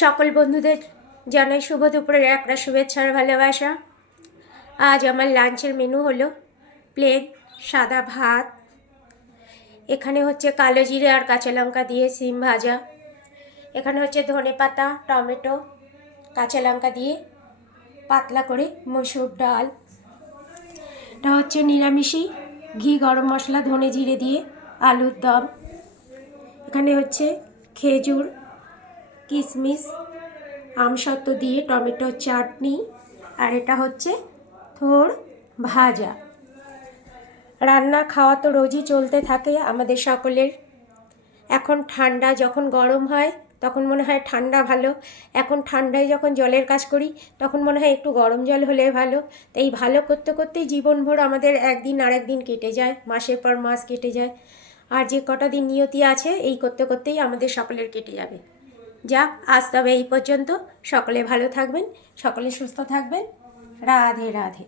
সকল বন্ধুদের জানাই শুভ দুপুরের একটা শুভেচ্ছা আর ভালোবাসা। আজ আমার লাঞ্চের মেনু হলো প্লেন সাদা ভাত, এখানে হচ্ছে কালো জিরে আর কাঁচা লঙ্কা দিয়ে সিম ভাজা, এখানে হচ্ছে ধনেপাতা টমেটো কাঁচা লঙ্কা দিয়ে পাতলা করে মসুর ডাল, এটা হচ্ছে নিরামিষি ঘি গরম মশলা ধনে জিরে দিয়ে আলুর দম, এখানে হচ্ছে খেজুর কিশমিশ আমসত্ত্ব দিয়ে টমেটোর চাটনি, আর এটা হচ্ছে থোড় ভাজা। রান্না খাওয়া তো রোজই চলতে থাকে আমাদের সকলের। এখন ঠান্ডা, যখন গরম হয় তখন মনে হয় ঠান্ডা ভালো, এখন ঠান্ডায় যখন জলের কাজ করি তখন মনে হয় একটু গরম জল হলে ভালো। তাই এই ভালো করতে করতেই জীবনভর আমাদের একদিন আর একদিন কেটে যায়, মাসের পর মাস কেটে যায়, আর যে কটা দিন নিয়তি আছে এই করতে করতেই আমাদের সকলের কেটে যাবে। যাক, আজ তবে এই পর্যন্ত। সকলে ভালো থাকবেন, সকলে সুস্থ থাকবেন। রাধে রাধে।